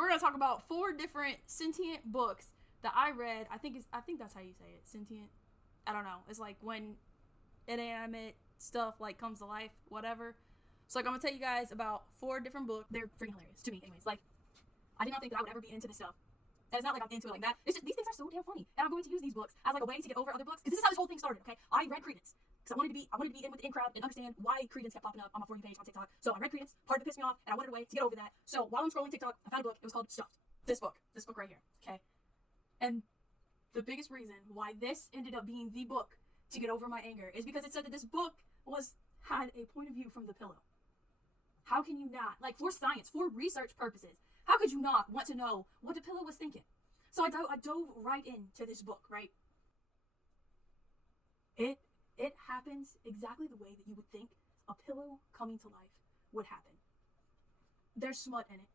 So we're gonna talk about 4 different sentient books that I read. I think that's how you say it. Sentient. I don't know. It's like when inanimate stuff like comes to life, whatever. So like I'm gonna tell you guys about 4 different books. They're freaking hilarious to me, anyways. Like I did not think that I would ever be into this stuff. And it's not like I'm into it like that. It's just these things are so damn funny, and I'm going to use these books as like a way to get over other books. Because this is how this whole thing started. Okay, I read Credence because I wanted to be in with the in crowd and understand why Credence kept popping up on my For You page on TikTok. So I read Credence, part of it pissed me off, and I wanted a way to get over that. So while I'm scrolling TikTok, I found a book. It was called Stuffed. This book right here. Okay, and the biggest reason why this ended up being the book to get over my anger is because it said that this book had a point of view from the pillow. How can you not, like, for science, for research purposes, how could you not want to know what the pillow was thinking? So I dove right into this book, right? It happens exactly the way that you would think a pillow coming to life would happen. There's smut in it.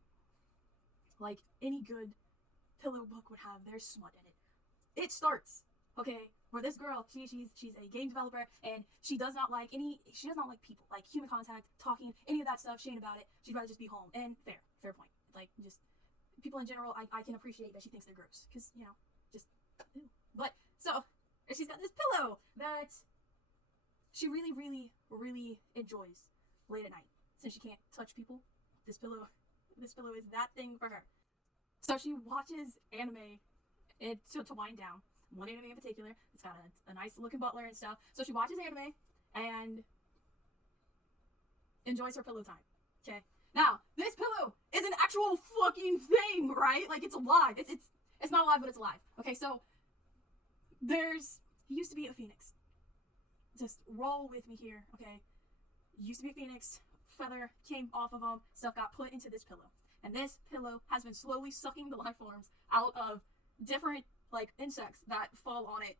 Like any good pillow book would have, there's smut in it. It starts, okay, where this girl, she's a game developer, and she does not like people, like human contact, talking, any of that stuff. She ain't about it. She'd rather just be home. And fair point. Like, just people in general, I can appreciate that she thinks they're gross, because, you know, just ew. But so she's got this pillow that she really, really, really enjoys late at night. Since she can't touch people, this pillow is that thing for her. So she watches anime to wind down. One anime in particular. It's got a nice looking butler and stuff. So she watches anime and enjoys her pillow time. Okay. Now, this pillow is an actual fucking thing, right? Like, it's alive. It's not alive, but it's alive. Okay, so he used to be a phoenix. Just roll with me here, okay? He used to be a phoenix. Feather came off of him. Stuff got put into this pillow. And this pillow has been slowly sucking the life forms out of different, like, insects that fall on it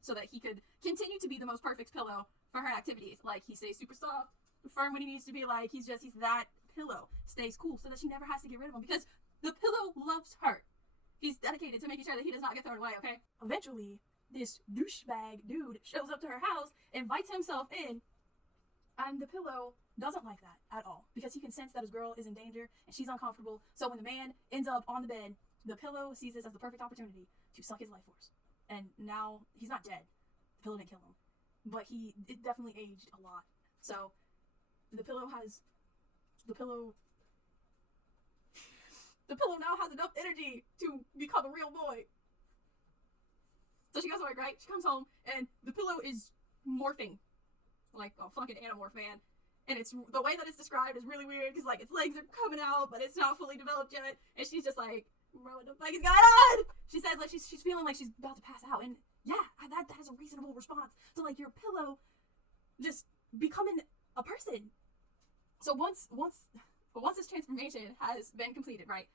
so that he could continue to be the most perfect pillow for her activities. Like, he stays super soft, firm when he needs to be. Like, he's that pillow. Stays cool so that she never has to get rid of him because the pillow loves her. He's dedicated to making sure that he does not get thrown away, okay? Eventually, this douchebag dude shows up to her house, invites himself in, and the pillow doesn't like that at all because he can sense that his girl is in danger and she's uncomfortable. So when the man ends up on the bed, the pillow sees this as the perfect opportunity to suck his life force. And now he's not dead. The pillow didn't kill him, but it definitely aged a lot. So the pillow now has enough energy to become a real boy. So she goes to work, right? She comes home, and the pillow is morphing like a fucking Animorph, man. And it's the way that it's described is really weird because, like, its legs are coming out, but it's not fully developed yet. And she's just like, bro, what the fuck is going on? She says, like, she's feeling like she's about to pass out. And yeah, that is a reasonable response to, like, your pillow just becoming a person. So once this transformation has been completed, right,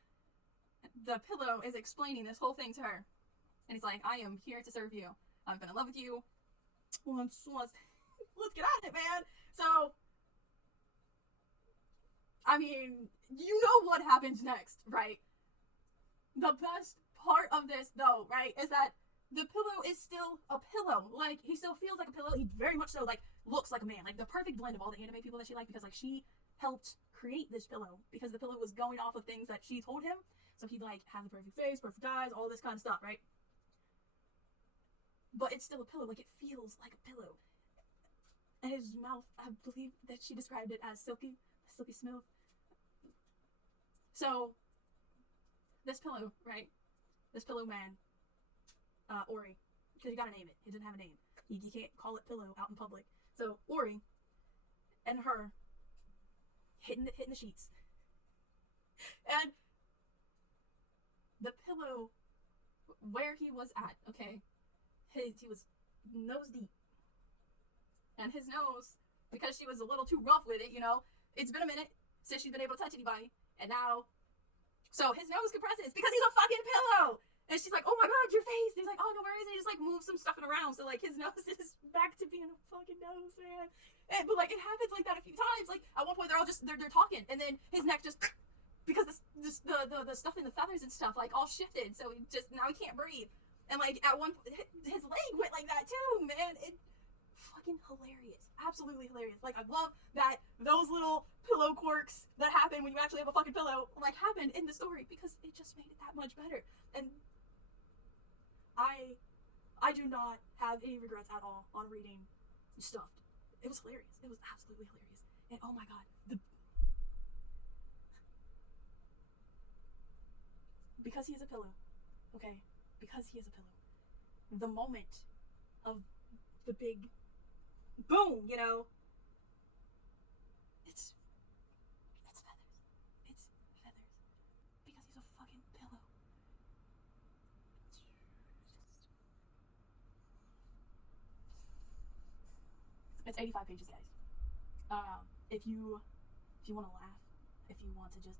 the pillow is explaining this whole thing to her. And he's like, I am here to serve you. I've been in love with you. Let's get at it, man. So, I mean, you know what happens next, right? The best part of this, though, right, is that the pillow is still a pillow. Like, he still feels like a pillow. He very much so, like, looks like a man. Like, the perfect blend of all the anime people that she liked because, like, she helped create this pillow because the pillow was going off of things that she told him. So he'd, like, have the perfect face, perfect eyes, all this kind of stuff, right? But it's still a pillow. Like, it feels like a pillow. And his mouth, I believe that she described it as silky smooth. So, this pillow, right? This pillow man, Ori, because you gotta name it. He didn't have a name. You can't call it pillow out in public. So, Ori and her hitting the sheets. And the pillow, where he was at, okay, he was nose deep. And his nose, because she was a little too rough with it, you know, it's been a minute since she's been able to touch anybody. And now, so his nose compresses because he's a fucking pillow. And she's like, oh my God, your face. And he's like, oh, no worries. And he just like moves some stuff around. So like his nose is back to being a fucking nose, man. But like it happens like that a few times. Like at one point they're talking. And then his neck just, because the stuff in the feathers and stuff like all shifted. So now he can't breathe. And like at one, his leg went like that too, man. fucking hilarious. Absolutely hilarious. Like, I love that those little pillow quirks that happen when you actually have a fucking pillow, like, happened in the story, because it just made it that much better. And I do not have any regrets at all on reading Stuffed. It was hilarious. It was absolutely hilarious. And oh my god, because he is a pillow, okay? Because he is a pillow. The moment of the big boom, you know, it's feathers. It's feathers. Because he's a fucking pillow. It's 85 pages, guys. If you want to laugh, if you want to just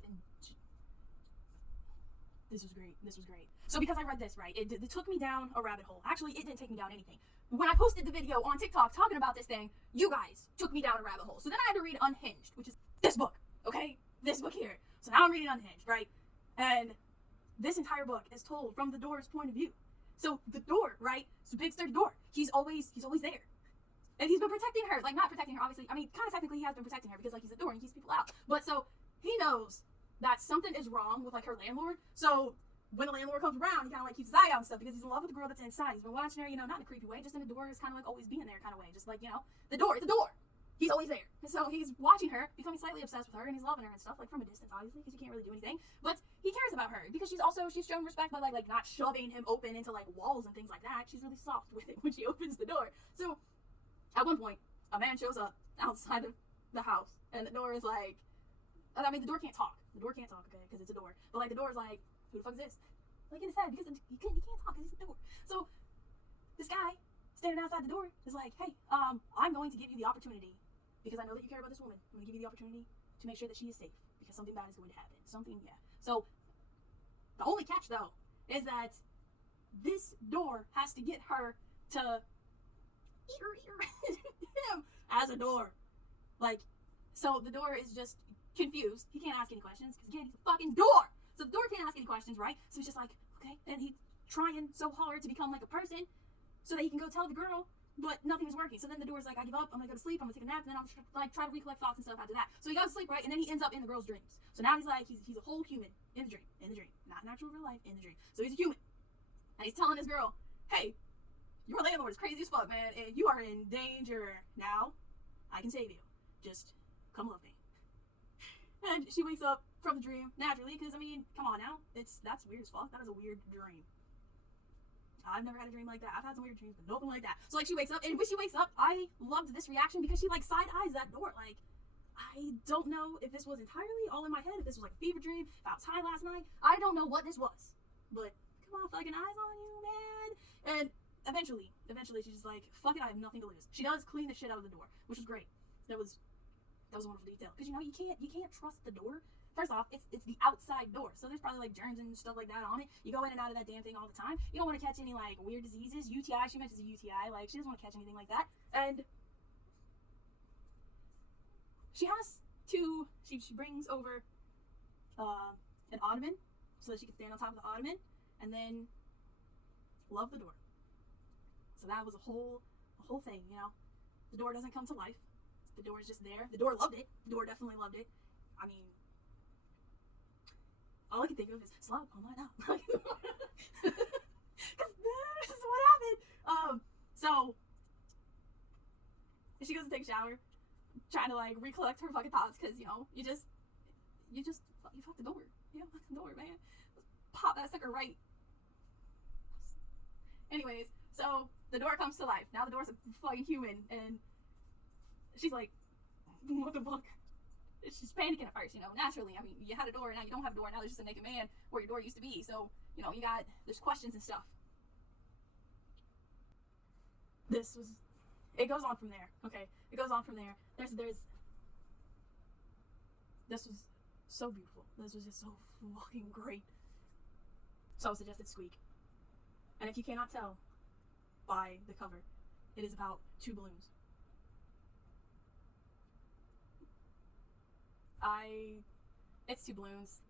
this was great. This was great. So because I read this, right, it took me down a rabbit hole. Actually, it didn't take me down anything. When I posted the video on TikTok talking about this thing, you guys took me down a rabbit hole. So then I had to read Unhinged, which is this book, okay? This book here. So now I'm reading Unhinged, right? And this entire book is told from the door's point of view. So the door, right? It's a big sturdy door. He's always there. And he's been protecting her. Like, not protecting her, obviously. I mean, kind of technically he has been protecting her because, like, he's a door and he keeps people out. But so he knows that something is wrong with, like, her landlord. So when the landlord comes around, he kind of, like, keeps his eye out and stuff because he's in love with the girl that's inside. He's been watching her, you know, not in a creepy way, just in a door is kind of, like, always being there kind of way. Just, like, you know, the door. It's a door. He's always there. And so he's watching her, becoming slightly obsessed with her, and he's loving her and stuff, like, from a distance, obviously, because you can't really do anything. But he cares about her because she's shown respect by, like not shoving him open into, like, walls and things like that. She's really soft with it when she opens the door. So at one point, a man shows up outside of the house, and the door is like, I mean, the door can't talk. The door can't talk, okay, because it's a door. But, like, the door is like, who the fuck is this? Like, in his head, because he can't talk because he's a door. So this guy standing outside the door is like, hey, I'm going to give you the opportunity, because I know that you care about this woman. I'm going to give you the opportunity to make sure that she is safe, because something bad is going to happen. So the only catch, though, is that this door has to get her to him as a door. Like, so the door is just confused. He can't ask any questions because, again, he's a fucking door. So the door can't ask any questions, right? So he's just like, okay. And he's trying so hard to become like a person so that he can go tell the girl, but nothing is working. So then the door's like, I give up. I'm gonna go to sleep. I'm gonna take a nap, and then I'll like try to recollect thoughts and stuff after that. So he goes to sleep, right? And then he ends up in the girl's dreams. So now he's like, he's a whole human in the dream, not in actual real life, in the dream. So he's a human, and he's telling his girl, hey, your landlord is crazy as fuck, man, and you are in danger now. I can save you. Just come love me. And she wakes up from the dream naturally, because I mean, come on now, that's weird as fuck. That is a weird dream. I've never had a dream like that. I've had some weird dreams, but nothing like that. So like, she wakes up, and when she wakes up, I loved this reaction because she like side eyes that door. Like, I don't know if this was entirely all in my head, if this was like a fever dream, if I was high last night. I don't know what this was, but come on, fucking eyes on you, man. And eventually she's just like, fuck it, I have nothing to lose. She does clean the shit out of the door, which was great. That was a wonderful detail, because you know, you can't trust the door. First off, it's the outside door, so there's probably like germs and stuff like that on it. You go in and out of that damn thing all the time. You don't want to catch any like weird diseases. UTI, she mentions a UTI, like she doesn't want to catch anything like that. And she brings over an ottoman so that she can stand on top of the ottoman and then love the door. So that was a whole thing, you know. The door doesn't come to life. The door is just there. The door loved it. The door definitely loved it. I mean, all I can think of is slow. Oh my god. Because this is what happened. So she goes to take a shower, trying to like recollect her fucking thoughts, because you know, you fuck the door. Yeah, fuck the door, man. Pop that sucker right. Anyways, so the door comes to life. Now the door's a fucking human, and she's like, what the fuck? She's panicking at first, you know, naturally. I mean, you had a door, now you don't have a door, now there's just a naked man where your door used to be. So, you know, there's questions and stuff. It goes on from there, okay? It goes on from there. This was so beautiful. This was just so fucking great. So I suggested Squeak. And if you cannot tell by the cover, it is about two balloons. It's two balloons.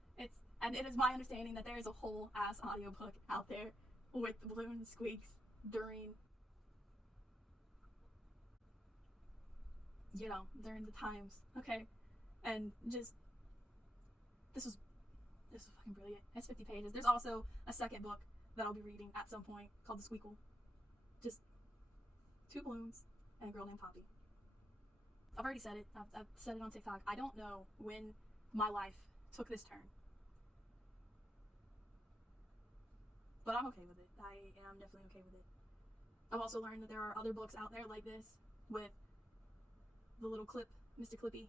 And it is my understanding that there is a whole ass audiobook out there with the balloon squeaks during you know, during the times, okay? And just, this was fucking brilliant. It's 50 pages. There's also a second book that I'll be reading at some point called The Squeakle. Just 2 balloons and a girl named Poppy. I've already said it. I've said it on TikTok. I don't know when my life took this turn, but I'm okay with it. I am definitely okay with it. I've also learned that there are other books out there like this with the little clip, Mr. Clippy,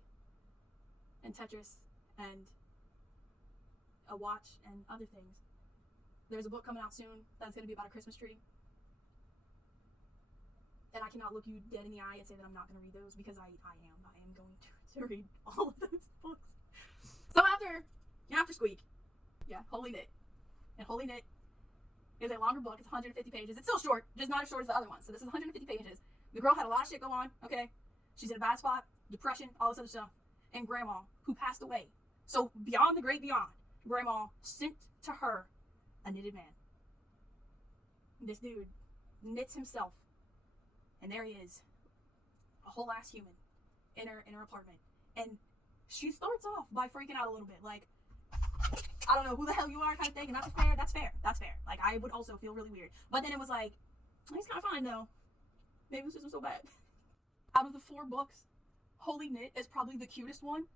and Tetris, and a watch, and other things. There's a book coming out soon that's going to be about a Christmas tree. And I cannot look you dead in the eye and say that I'm not going to read those, because I am going to read all of those books. So after Squeak, yeah, Holy Knit. And Holy Knit is a longer book. It's 150 pages. It's still short, just not as short as the other ones. So this is 150 pages. The girl had a lot of shit go on, okay? She's in a bad spot, depression, all this other stuff. And Grandma, who passed away. So beyond the great beyond, Grandma sent to her a knitted man. This dude knits himself. And there he is, a whole ass human in her apartment. And she starts off by freaking out a little bit, like, I don't know who the hell you are kind of thing, and that's fair. Like, I would also feel really weird. But then it was like, he's kind of fine though. Maybe this isn't so bad. Out of the 4 books, Holy Knit is probably the cutest one.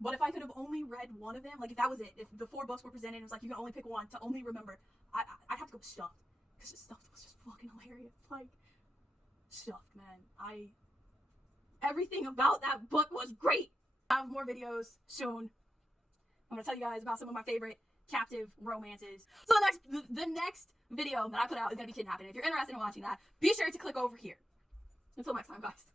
But if I could have only read one of them, like if that was it, if the 4 books were presented, it was like you can only pick one to only remember, I'd have to go with Stuffed. Because Stuffed was just fucking hilarious. Like, Stuffed, man. Everything about that book was great. I have more videos soon. I'm gonna tell you guys about some of my favorite captive romances. So the next video that I put out is gonna be kidnapping. If you're interested in watching that, be sure to click over here. Until next time, guys.